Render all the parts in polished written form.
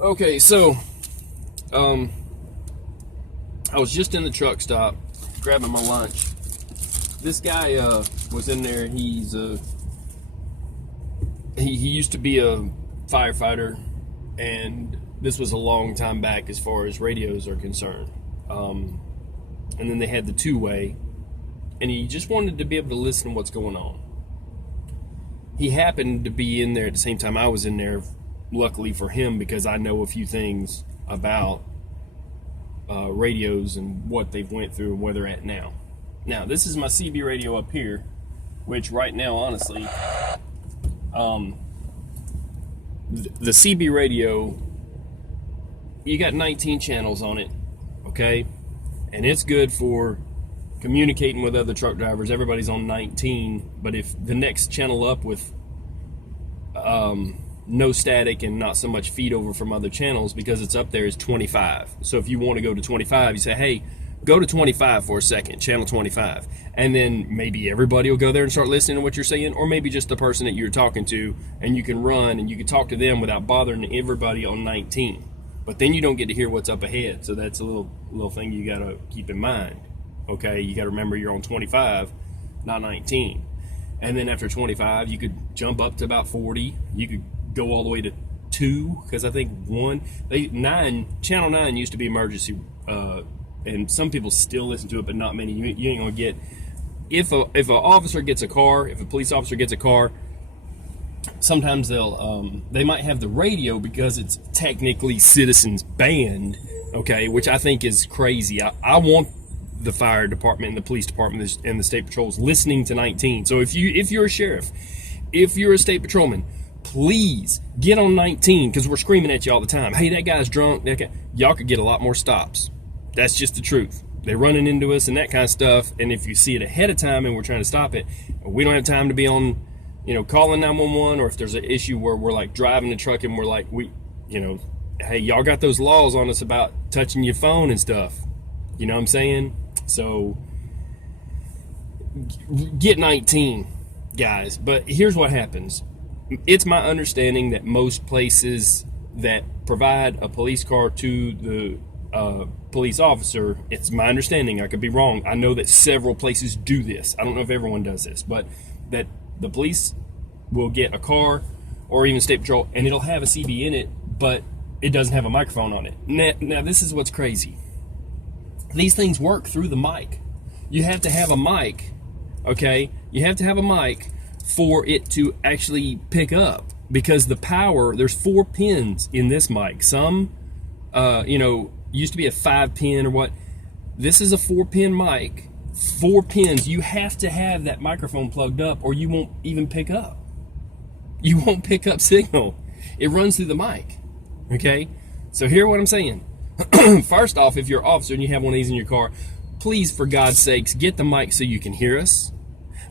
Okay, so I was just in the truck stop grabbing my lunch. This guy was in there. He used to be a firefighter, and this was a long time back as far as radios are concerned. And then they had the two-way, and he just wanted to be able to listen to what's going on. He happened to be in there at the same time I was in there, luckily for him, because I know a few things about radios and what they've went through and where they're at now. Now, this is my CB radio up here, which right now, honestly, the CB radio, you got 19 channels on it, okay? And it's good for communicating with other truck drivers. Everybody's on 19, but if the next channel up with no static and not so much feed over from other channels, because it's up there, is 25. So if you want to go to 25, you say, hey, go to 25 for a second, channel 25. And then maybe everybody will go there and start listening to what you're saying, or maybe just the person that you're talking to, and you can run and you can talk to them without bothering everybody on 19. But then you don't get to hear what's up ahead. So that's a little thing you got to keep in mind. Okay, you got to remember you're on 25, not 19. And then after 25, you could jump up to about 40. You could go all the way to 2, because I think channel 9 used to be emergency, and some people still listen to it, but not many. You ain't gonna get, if an officer gets a car, if a police officer gets a car, sometimes they might have the radio because it's technically citizens banned, okay, which I think is crazy. I want the fire department and the police department and the state patrols listening to 19. So if you're a sheriff, if you're a state patrolman, please get on 19, because we're screaming at you all the time. Hey, that guy's drunk. Y'all could get a lot more stops. That's just the truth. They're running into us and that kind of stuff. And if you see it ahead of time and we're trying to stop it, we don't have time to be on, calling 911, or if there's an issue where we're like driving the truck and we're like, hey, y'all got those laws on us about touching your phone and stuff. You know what I'm saying? So get 19, guys. But here's what happens. It's my understanding that most places that provide a police car to the police officer, it's my understanding, I could be wrong, I know that several places do this, I don't know if everyone does this, but that the police will get a car, or even state patrol, and it'll have a CB in it, but it doesn't have a microphone on it. Now this is what's crazy. These things work through the mic. You have to have a mic, okay? You have to have a mic for it to actually pick up, because the power, there's 4 pins in this mic. Some, used to be a 5-pin or what. This is a 4-pin mic. 4 pins. You have to have that microphone plugged up, or you won't even pick up. You won't pick up signal. It runs through the mic, okay? So hear what I'm saying. First off, if you're an officer and you have one of these in your car, please, for God's sakes, get the mic so you can hear us.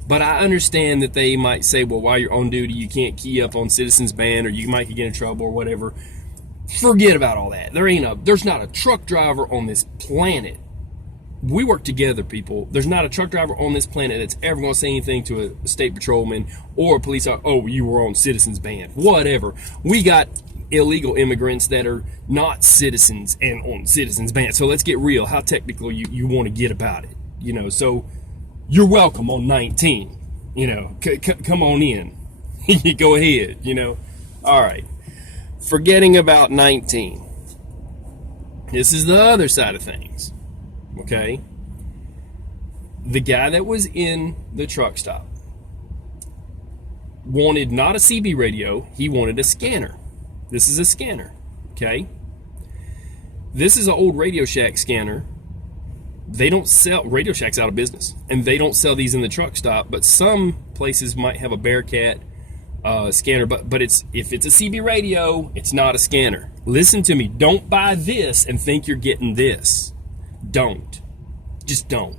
But I understand that they might say, well, while you're on duty, you can't key up on citizens ban, or you might get in trouble or whatever. Forget about all that. There's not a truck driver on this planet. We work together, people. There's not a truck driver on this planet that's ever going to say anything to a state patrolman or a police officer, oh, you were on citizens ban, whatever. We got illegal immigrants that are not citizens and on citizens ban. So let's get real. How technical you want to get about it, so you're welcome on 19, come on in. You go ahead, all right. Forgetting about 19. This is the other side of things, okay? The guy that was in the truck stop wanted not a CB radio, he wanted a scanner. This is a scanner, okay? This is an old Radio Shack scanner. They don't sell, Radio Shack's out of business, and they don't sell these in the truck stop, but some places might have a Bearcat scanner, but if it's a CB radio, it's not a scanner. Listen to me. Don't buy this and think you're getting this. Don't. Just don't.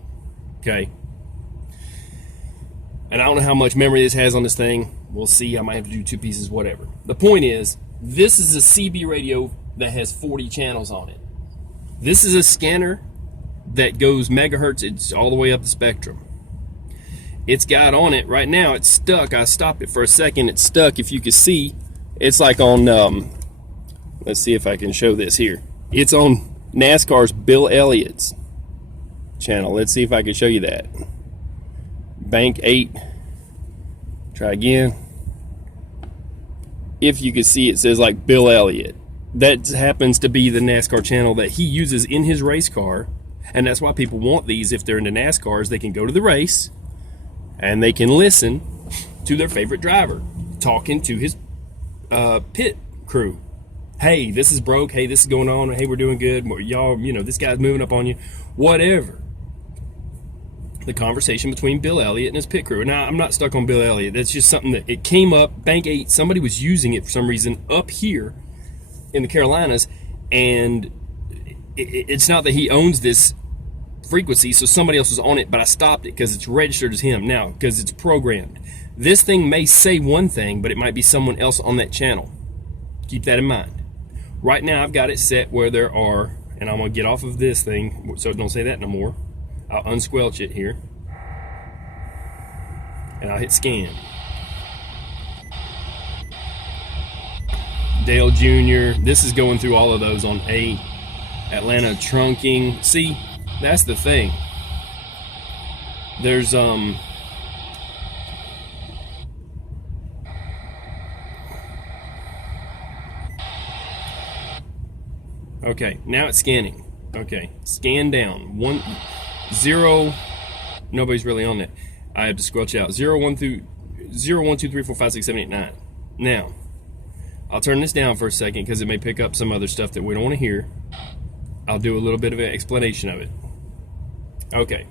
Okay? And I don't know how much memory this has on this thing. We'll see. I might have to do 2 pieces, whatever. The point is, this is a CB radio that has 40 channels on it. This is a scanner that goes megahertz. It's all the way up the spectrum. It's got on it right now, it's stuck. I stopped it for a second, it's stuck. If you can see, it's like on Let's see if I can show this here. It's on NASCAR's Bill Elliott's channel. Let's see if I can show you that. Bank 8. Try again. If you can see, it says like Bill Elliott. That happens to be the NASCAR channel that he uses in his race car. And that's why people want these. If they're into NASCARs, they can go to the race and they can listen to their favorite driver talking to his pit crew. Hey, this is broke. Hey, this is going on. Hey, we're doing good. Y'all, this guy's moving up on you. Whatever. The conversation between Bill Elliott and his pit crew. Now, I'm not stuck on Bill Elliott. That's just something that it came up. Bank 8, somebody was using it for some reason up here in the Carolinas, and it's not that he owns this frequency, so somebody else was on it, but I stopped it because it's registered as him now, because it's programmed. This thing may say one thing, but it might be someone else on that channel. Keep that in mind. Right now, I've got it set where there are, and I'm going to get off of this thing so it don't say that no more. I'll unsquelch it here, and I'll hit scan. Dale Jr., this is going through all of those on 8. Atlanta trunking. See, that's the thing. There's okay, now it's scanning. Okay, scan down. 0, nobody's really on that. I have to squelch out. 0, 1, 2, 3, 4, 5, 6, 7, 8, 9. Now, I'll turn this down for a second because it may pick up some other stuff that we don't want to hear. I'll do a little bit of an explanation of it. Okay.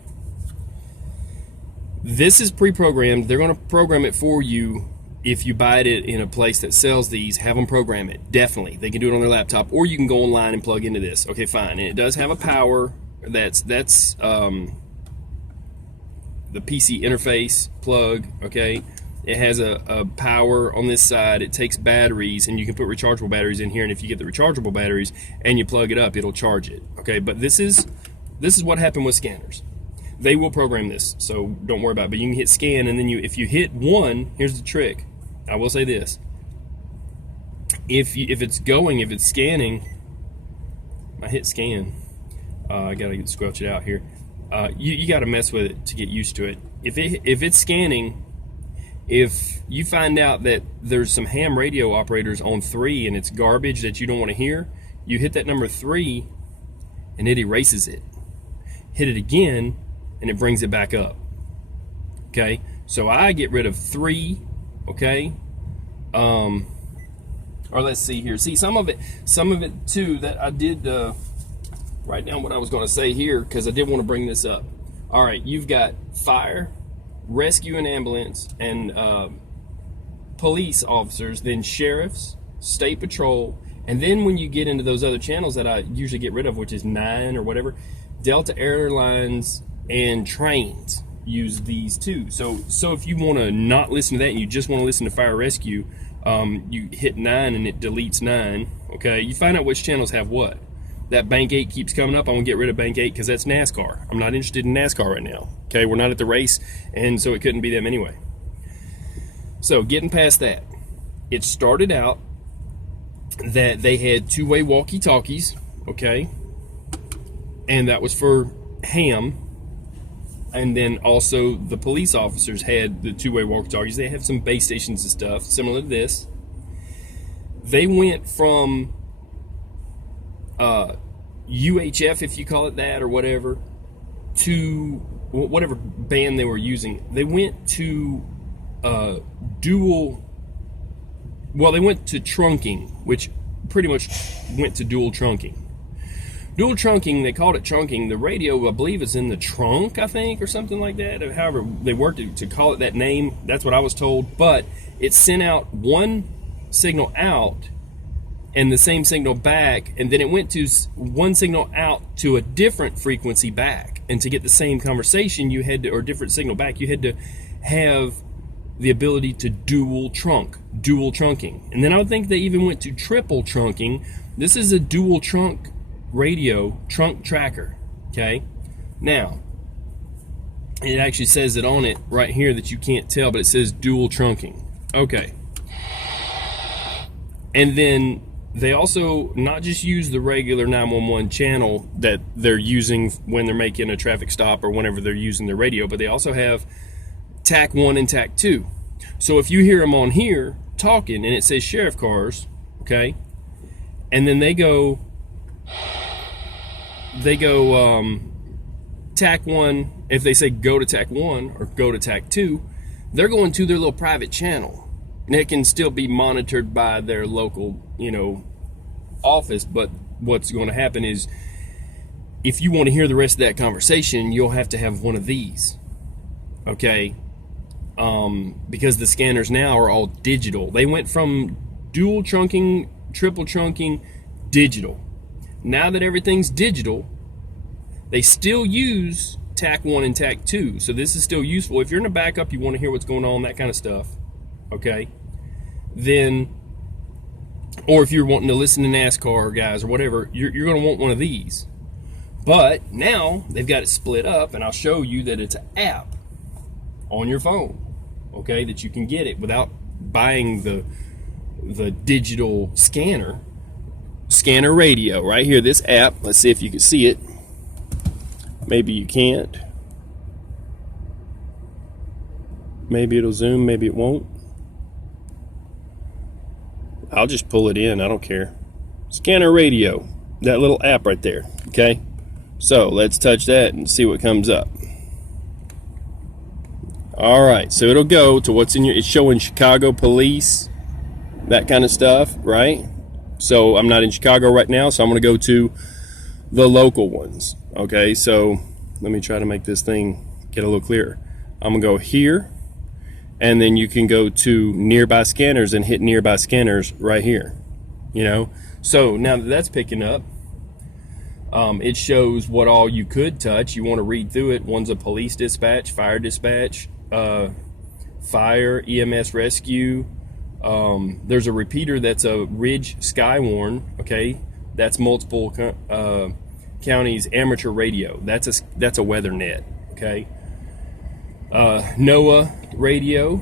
This is pre-programmed. They're going to program it for you. If you buy it in a place that sells these, have them program it. Definitely. They can do it on their laptop, or you can go online and plug into this. Okay, fine. And it does have a power. That's the PC interface plug, okay? It has a power on this side. It takes batteries, and you can put rechargeable batteries in here, and if you get the rechargeable batteries and you plug it up, it'll charge it, okay? But this is what happened with scanners. They will program this, so don't worry about it. But you can hit scan, and then if you hit 1, here's the trick. I will say this. If it's scanning, I hit scan. I gotta squelch it out here. You gotta mess with it to get used to it. If it's scanning, if you find out that there's some ham radio operators on 3 and it's garbage that you don't want to hear, you hit that number 3 and it erases it. Hit it again and it brings it back up. Okay, so I get rid of 3. Okay, or let's see here. See, some of it too that I did. Write down what I was going to say here because I did want to bring this up. All right, you've got fire, rescue and ambulance, and police officers, then sheriffs, state patrol, and then when you get into those other channels that I usually get rid of, which is 9 or whatever, Delta Airlines and trains use these too. So if you want to not listen to that and you just want to listen to fire rescue, you hit 9 and it deletes 9. Okay, you find out which channels have what. That Bank 8 keeps coming up. I'm going to get rid of Bank 8 because that's NASCAR. I'm not interested in NASCAR right now. Okay, we're not at the race, and so it couldn't be them anyway. So getting past that, it started out that they had two-way walkie-talkies, okay? And that was for ham. And then also the police officers had the two-way walkie-talkies. They have some base stations and stuff similar to this. They went from UHF, if you call it that, or whatever, to whatever band they were using. They went to they went to trunking, which pretty much went to dual trunking. Dual trunking, they called it trunking. The radio, I believe, is in the trunk, I think, or something like that. However, they worked to call it that name. That's what I was told. But it sent out one signal out and the same signal back, and then it went to one signal out to a different frequency back. And to get the same conversation, you had to, or different signal back, you had to have the ability to dual trunking. And then I would think they even went to triple trunking. This is a dual trunk radio trunk tracker. Okay, now it actually says it on it right here that you can't tell, but it says dual trunking. Okay, and then they also not just use the regular 911 channel that they're using when they're making a traffic stop or whenever they're using their radio, but they also have TAC 1 and TAC 2. So if you hear them on here talking and it says sheriff cars, okay, and then they go TAC 1, if they say go to TAC 1 or go to TAC 2, they're going to their little private channel. And it can still be monitored by their local, office, but what's going to happen is if you want to hear the rest of that conversation, you'll have to have one of these, okay? Because the scanners now are all digital. They went from dual trunking, triple trunking, digital. Now that everything's digital, they still use TAC 1 and TAC 2. So this is still useful. If you're in a backup, you want to hear what's going on, that kind of stuff, okay? Then, or if you're wanting to listen to NASCAR guys or whatever, you're going to want one of these. But now they've got it split up, and I'll show you that it's an app on your phone, okay, that you can get it without buying the digital scanner radio right here. This app, let's see if you can see it. Maybe you can't. Maybe it'll zoom, maybe it won't. I'll just pull it in, I don't care. Scanner radio, that little app right there, okay? So let's touch that and see what comes up. All right, so it'll go to what's in it's showing Chicago police, that kind of stuff, right? So I'm not in Chicago right now, so I'm gonna go to the local ones, okay? So let me try to make this thing get a little clearer. I'm gonna go here, and then you can go to nearby scanners and hit nearby scanners right here, So now that that's picking up, it shows what all you could touch. You want to read through it. One's a police dispatch, fire dispatch, fire, EMS rescue. There's a repeater that's a Ridge Skywarn, okay? That's multiple counties amateur radio. That's a weather net, okay? NOAA radio,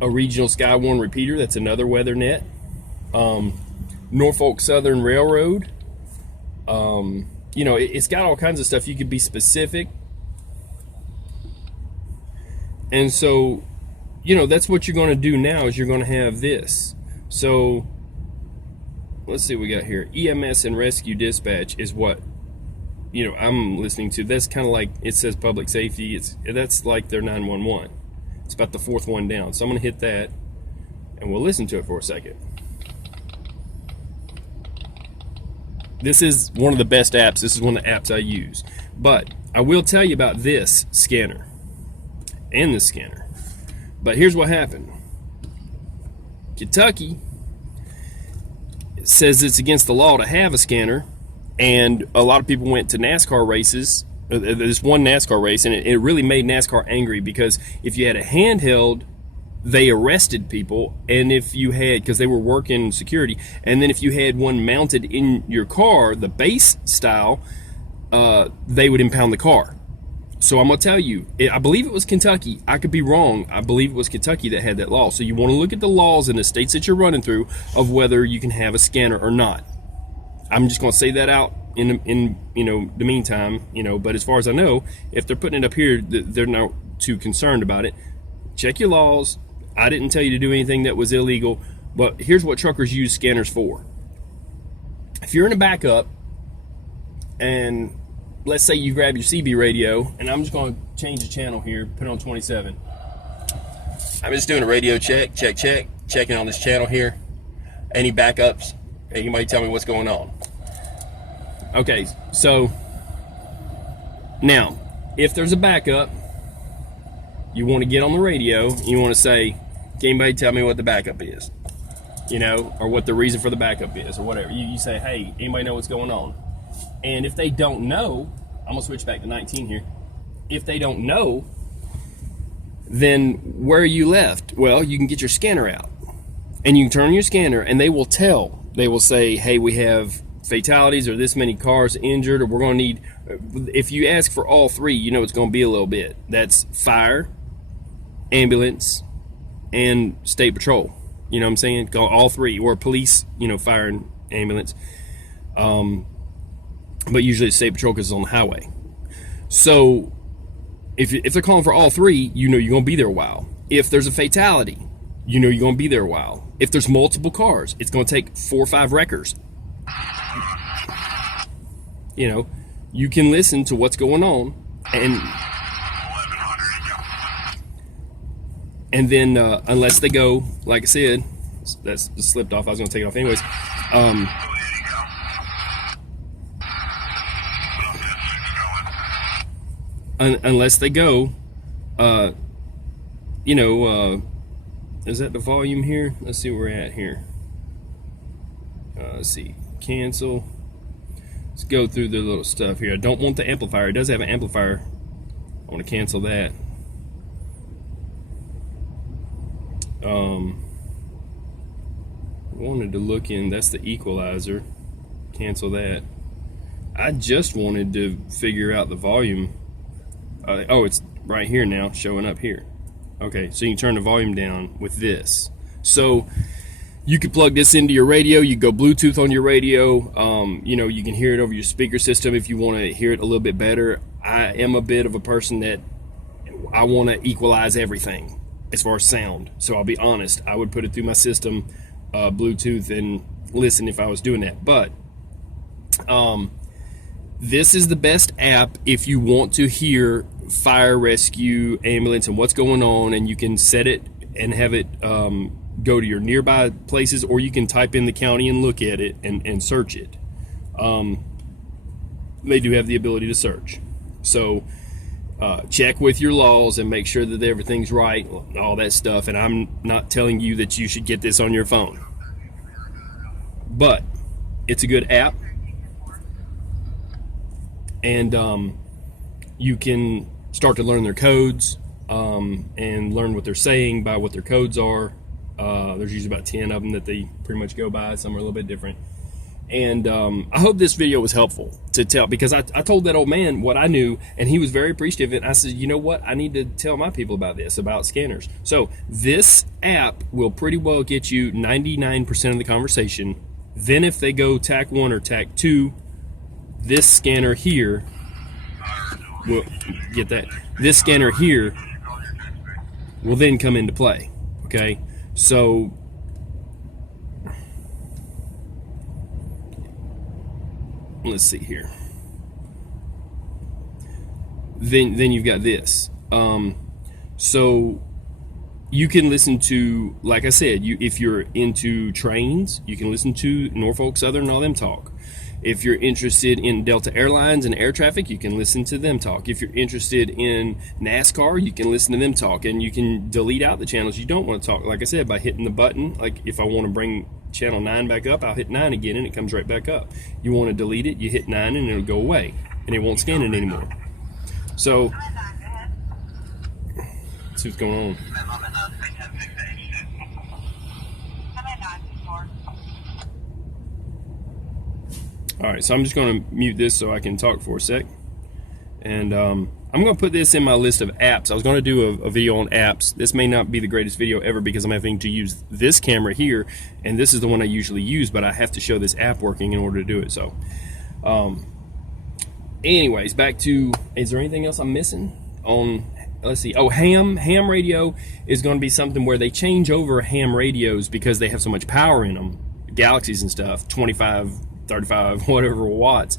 a regional Skywarn repeater, that's another weather net. Norfolk Southern Railroad, it's got all kinds of stuff. You could be specific, and so that's what you're going to do now is you're going to have this. So let's see what we got here. EMS and rescue dispatch is what I'm listening to. That's kind of like, it says public safety. That's like their 911. It's about the fourth one down. So I'm going to hit that, and we'll listen to it for a second. This is one of the best apps. This is one of the apps I use. But I will tell you about this scanner and this scanner. But here's what happened. Kentucky says it's against the law to have a scanner. And a lot of people went to NASCAR races, this one NASCAR race, and it really made NASCAR angry because if you had a handheld, they arrested people, and if you had, because they were working security, and then if you had one mounted in your car, the base style, they would impound the car. So I'm going to tell you, I believe it was Kentucky. I could be wrong. I believe it was Kentucky that had that law. So you want to look at the laws in the states that you're running through of whether you can have a scanner or not. I'm just going to say that out in the meantime, but as far as I know, if they're putting it up here, they're not too concerned about it. Check your laws. I didn't tell you to do anything that was illegal, but here's what truckers use scanners for. If you're in a backup, and let's say you grab your CB radio, and I'm just going to change the channel here, put it on 27. I'm just doing a radio checking on this channel here. Any backups? Anybody tell me what's going on? Okay, so now, if there's a backup, you want to get on the radio, you want to say, can anybody tell me what the backup is? Or what the reason for the backup is, or whatever. You say, hey, anybody know what's going on? And if they don't know, I'm going to switch back to 19 here. If they don't know, then where are you left? Well, you can get your scanner out. And you can turn on your scanner, and they will tell. They will say, hey, we have fatalities or this many cars injured, or we're going to need, if you ask for all three, it's going to be a little bit. That's fire, ambulance, and state patrol. You know what I'm saying? Call all three, or police, fire and ambulance. But usually it's state patrol because it's on the highway. So if they're calling for all three, you're going to be there a while. If there's a fatality, you're going to be there a while. If there's multiple cars, it's going to take 4 or 5 wreckers. You can listen to what's going on, and then unless they go, like I said, that's slipped off. I was going to take it off anyways. Unless they go, is that the volume here? Let's see where we're at here. Let's see, cancel. Let's go through the little stuff here. I don't want the amplifier. It does have an amplifier. I want to cancel that. Wanted to look in, that's the equalizer. Cancel that. I just wanted to figure out the volume. Oh, it's right here now, showing up here. Okay, so you can turn the volume down with this. So you could plug this into your radio. You go Bluetooth on your radio. You can hear it over your speaker system if you want to hear it a little bit better. I am a bit of a person that I want to equalize everything as far as sound. So I'll be honest, I would put it through my system, Bluetooth, and listen if I was doing that. But this is the best app if you want to hear fire, rescue, ambulance, and what's going on, and you can set it and have it go to your nearby places, or you can type in the county and look at it and search it. They do have the ability to search. So check with your laws and make sure that everything's right, all that stuff. And I'm not telling you that you should get this on your phone, but it's a good app. And you can start to learn their codes and learn what they're saying by what their codes are. There's usually about 10 of them that they pretty much go by. Some are a little bit different. And I hope this video was helpful to tell, because I told that old man what I knew, and he was very appreciative. And I said, you know what? I need to tell my people about this, about scanners. So this app will pretty well get you 99% of the conversation. Then if they go TAC 1 or TAC 2, this scanner here will get that. This scanner here will then come into play. Okay, so let's see here. Then you've got this. So you can listen to, like I said, if you're into trains, you can listen to Norfolk Southern and all them talk. If you're interested in Delta Airlines and air traffic, you can listen to them talk. If you're interested in NASCAR, you can listen to them talk, and you can delete out the channels you don't want to talk, like I said, by hitting the button. Like if I want to bring channel 9 back up, I'll hit 9 again and it comes right back up. You want to delete it, you hit 9 and it'll go away and it won't scan it anymore. So let's see what's going on. Alright, so I'm just going to mute this so I can talk for a sec. And I'm going to put this in my list of apps. I was going to do a video on apps. This may not be the greatest video ever because I'm having to use this camera here, and this is the one I usually use, but I have to show this app working in order to do it. So anyways, back to, is there anything else I'm missing on? Let's see. Oh, ham radio is going to be something where they change over ham radios because they have so much power in them, galaxies and stuff, 25, 35, whatever watts.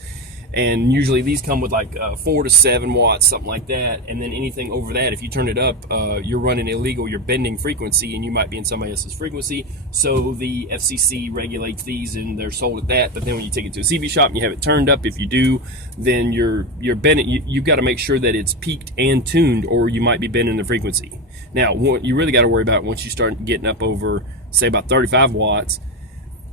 And usually these come with like 4 to 7 watts, something like that. And then anything over that, if you turn it up, you're running illegal, you're bending frequency, and you might be in somebody else's frequency. So the FCC regulates these and they're sold at that. But then when you take it to a CV shop and you have it turned up, if you do, then you're bending. You've got to make sure that it's peaked and tuned, or you might be bending the frequency. Now, what you really got to worry about once you start getting up over, say, about 35 watts,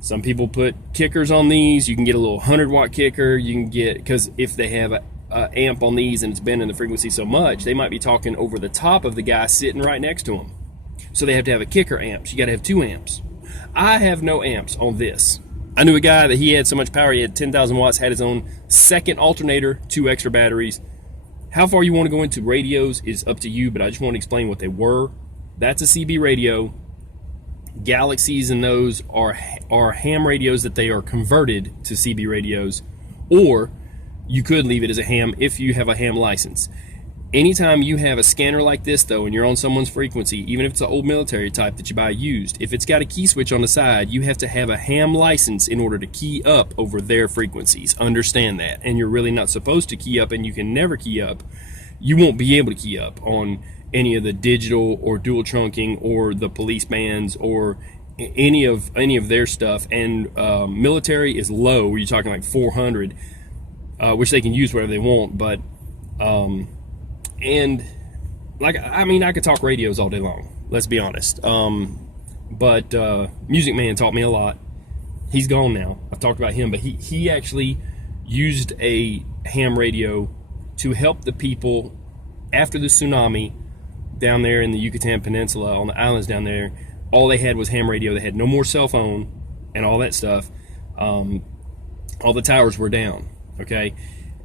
some people put kickers on these. You can get a little 100-watt kicker. You can get, because if they have a amp on these and it's bending the frequency so much, they might be talking over the top of the guy sitting right next to them. So they have to have a kicker amp. You got to have 2 amps. I have no amps on this. I knew a guy that he had so much power, he had 10,000 watts, had his own second alternator, 2 extra batteries. How far you want to go into radios is up to you, but I just want to explain what they were. That's a CB radio. Galaxies and those are ham radios that they are converted to CB radios, or you could leave it as a ham if you have a ham license. Anytime you have a scanner like this, though, and you're on someone's frequency, even if it's an old military type that you buy used, if it's got a key switch on the side, you have to have a ham license in order to key up over their frequencies. Understand that. And you're really not supposed to key up, and you can never key up. You won't be able to key up on any of the digital or dual trunking or the police bands or any of their stuff. And military is low. You're talking like 400, which they can use whatever they want, but and like, I mean, I could talk radios all day long, let's be honest. But Music Man taught me a lot. He's gone now. I've talked about him, but he actually used a ham radio to help the people after the tsunami down there in the Yucatan Peninsula, on the islands down there. All they had was ham radio. They had no more cell phone and all that stuff. All the towers were down, okay?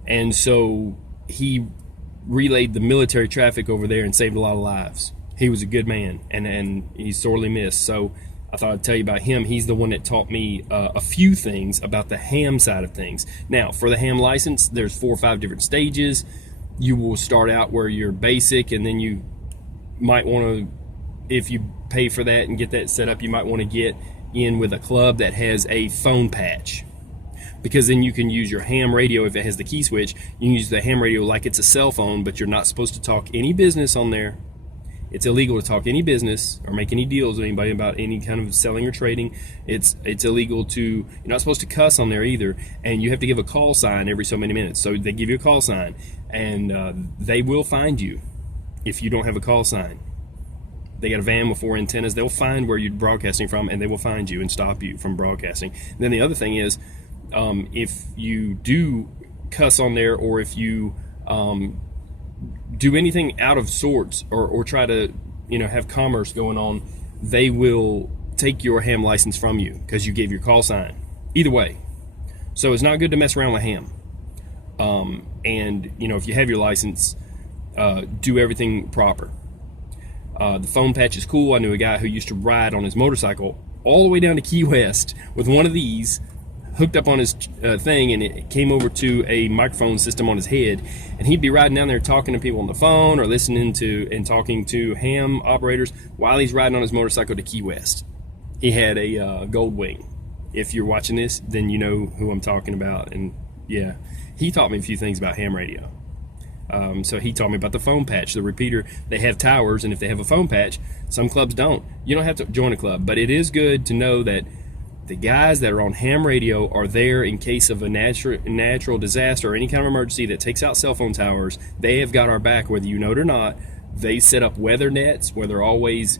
And so he relayed the military traffic over there and saved a lot of lives. He was a good man, and he's sorely missed. So I thought I'd tell you about him. He's the one that taught me a few things about the ham side of things. Now, for the ham license, there's 4 or 5 different stages. You will start out where you're basic, and then you might want to, if you pay for that and get that set up, you might want to get in with a club that has a phone patch, because then you can use your ham radio. If it has the key switch, you can use the ham radio like it's a cell phone, but you're not supposed to talk any business on there. It's illegal to talk any business or make any deals with anybody about any kind of selling or trading. It's illegal to, you're not supposed to cuss on there either, and you have to give a call sign every so many minutes. So they give you a call sign, and they will find you if you don't have a call sign. They got a van with 4 antennas. They'll find where you're broadcasting from, and they will find you and stop you from broadcasting. And then the other thing is, if you do cuss on there, or if you do anything out of sorts, or try to, have commerce going on, they will take your ham license from you because you gave your call sign. Either way. So it's not good to mess around with ham. And if you have your license, do everything proper. The phone patch is cool. I knew a guy who used to ride on his motorcycle all the way down to Key West with one of these hooked up on his thing, and it came over to a microphone system on his head, and he'd be riding down there talking to people on the phone or listening to and talking to ham operators while he's riding on his motorcycle to Key West. He had a gold wing. If you're watching this, then you know who I'm talking about. And yeah, he taught me a few things about ham radio. So he taught me about the phone patch, the repeater. They have towers, and if they have a phone patch, some clubs don't. You don't have to join a club, but it is good to know that the guys that are on ham radio are there in case of a natural disaster or any kind of emergency that takes out cell phone towers. They have got our back, whether you know it or not. They set up weather nets where they're always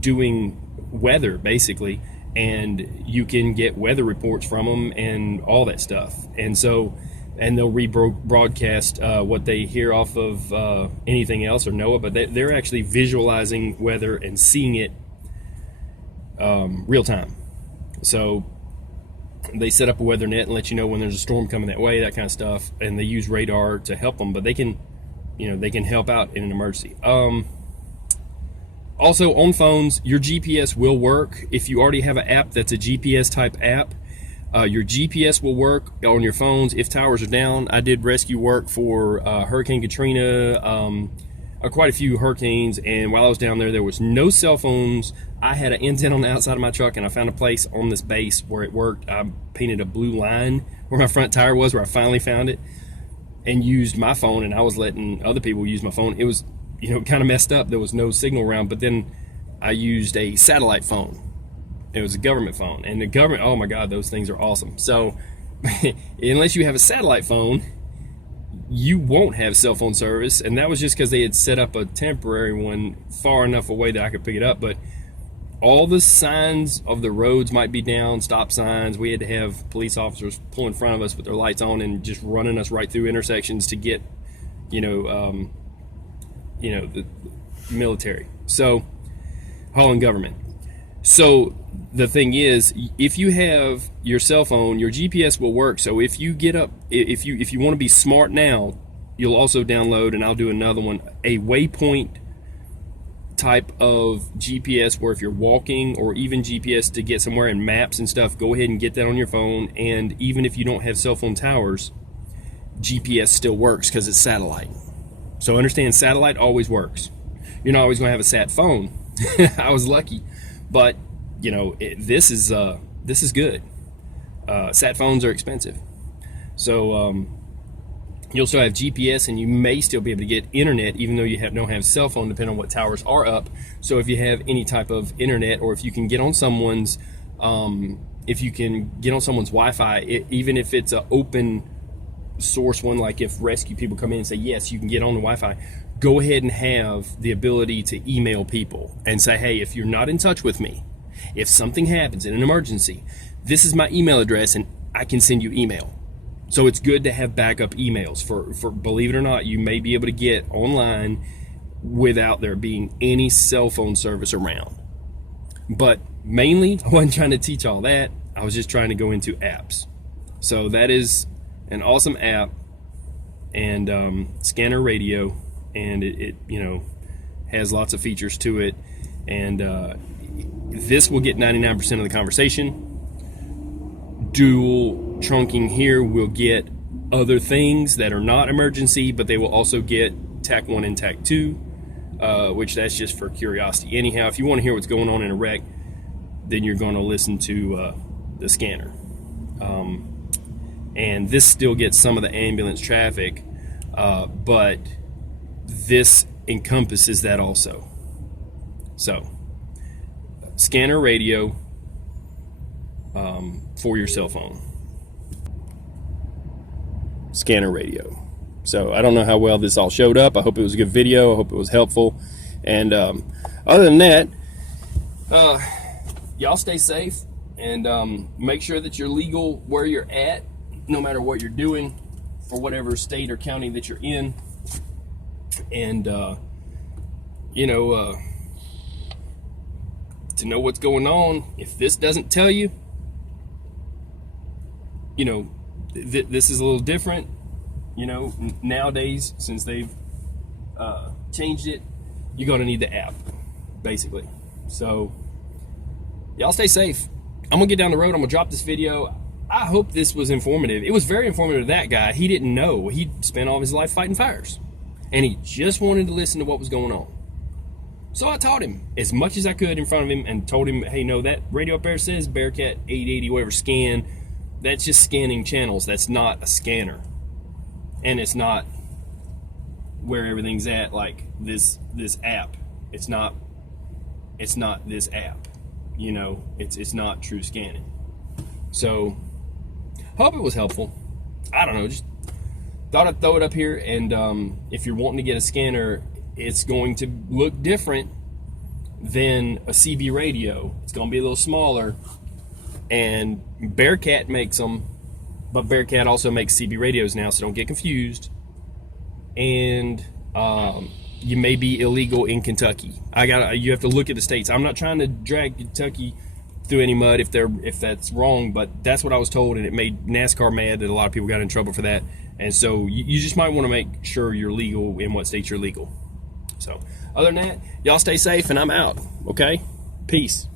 doing weather, basically, and you can get weather reports from them and all that stuff. And they'll rebroadcast what they hear off of anything else or NOAA, but they're actually visualizing weather and seeing it real time. So they set up a weather net and let you know when there's a storm coming that way, that kind of stuff, and they use radar to help them, but they can help out in an emergency. Also, on phones, your GPS will work. If you already have an app that's a GPS type app, your GPS will work on your phones if towers are down. I did rescue work for Hurricane Katrina, quite a few hurricanes, and while I was down there, there was no cell phones. I had an antenna on the outside of my truck, and I found a place on this base where it worked. I painted a blue line where my front tire was, where I finally found it, and used my phone, and I was letting other people use my phone. It was, kind of messed up. There was no signal around, but then I used a satellite phone. It was a government phone, and the government, oh my God, those things are awesome. So unless you have a satellite phone, you won't have cell phone service, and that was just because they had set up a temporary one far enough away that I could pick it up. But all the signs of the roads might be down, stop signs. We had to have police officers pull in front of us with their lights on and just running us right through intersections to get, the military. So, hauling government. So the thing is, if you have your cell phone, your GPS will work. So if you get up, if you want to be smart now, you'll also download, and I'll do another one, a waypoint type of GPS where if you're walking, or even GPS to get somewhere and maps and stuff, go ahead and get that on your phone. And even if you don't have cell phone towers, GPS still works because it's satellite. So understand, satellite always works. You're not always going to have a sat phone. I was lucky, but you know, this is good. Sat phones are expensive, so you'll still have GPS, and you may still be able to get internet even though you don't have cell phone, depending on what towers are up. So if you have any type of internet, or if you can get on someone's Wi-Fi, even if it's an open source one, like if rescue people come in and say yes, you can get on the Wi-Fi, go ahead and have the ability to email people and say, hey, if you're not in touch with me, if something happens in an emergency, this is my email address and I can send you email. So it's good to have backup emails for believe it or not, you may be able to get online without there being any cell phone service around. But mainly, I wasn't trying to teach all that. I was just trying to go into apps. So that is an awesome app, and Scanner Radio, and it you know, has lots of features to it, and this will get 99% of the conversation. Dual trunking here will get other things that are not emergency, but they will also get TAC 1 and TAC 2, which that's just for curiosity. Anyhow, if you want to hear what's going on in a wreck, then you're going to listen to the scanner. And this still gets some of the ambulance traffic, but this encompasses that also. So, Scanner Radio for your cell phone. Scanner Radio. So I don't know how well this all showed up. I hope it was a good video. I hope it was helpful. And other than that, y'all stay safe, and make sure that you're legal where you're at, no matter what you're doing, for whatever state or county that you're in. And you know, to know what's going on, if this doesn't tell you, you know, this is a little different, you know, nowadays, since they've changed it, you're going to need the app, basically. So y'all stay safe. I'm gonna get down the road. I'm gonna drop this video. I hope this was informative. It was very informative to that guy. He didn't know. He spent all of his life fighting fires, and he just wanted to listen to what was going on. So I taught him as much as I could in front of him, and told him, hey, no, that radio up there says Bearcat 880, whatever, scan. That's just scanning channels. That's not a scanner. And it's not where everything's at, like this app. It's not this app. You know, it's not true scanning. So hope it was helpful. I don't know, just thought I'd throw it up here. And if you're wanting to get a scanner, it's going to look different than a CB radio. It's going to be a little smaller, and Bearcat makes them, but Bearcat also makes CB radios now, so don't get confused. And you may be illegal in Kentucky. You have to look at the states. I'm not trying to drag Kentucky through any mud if that's wrong, but that's what I was told, and it made NASCAR mad that a lot of people got in trouble for that. And so you just might want to make sure you're legal in what state you're legal. So other than that, y'all stay safe, and I'm out. Okay? Peace.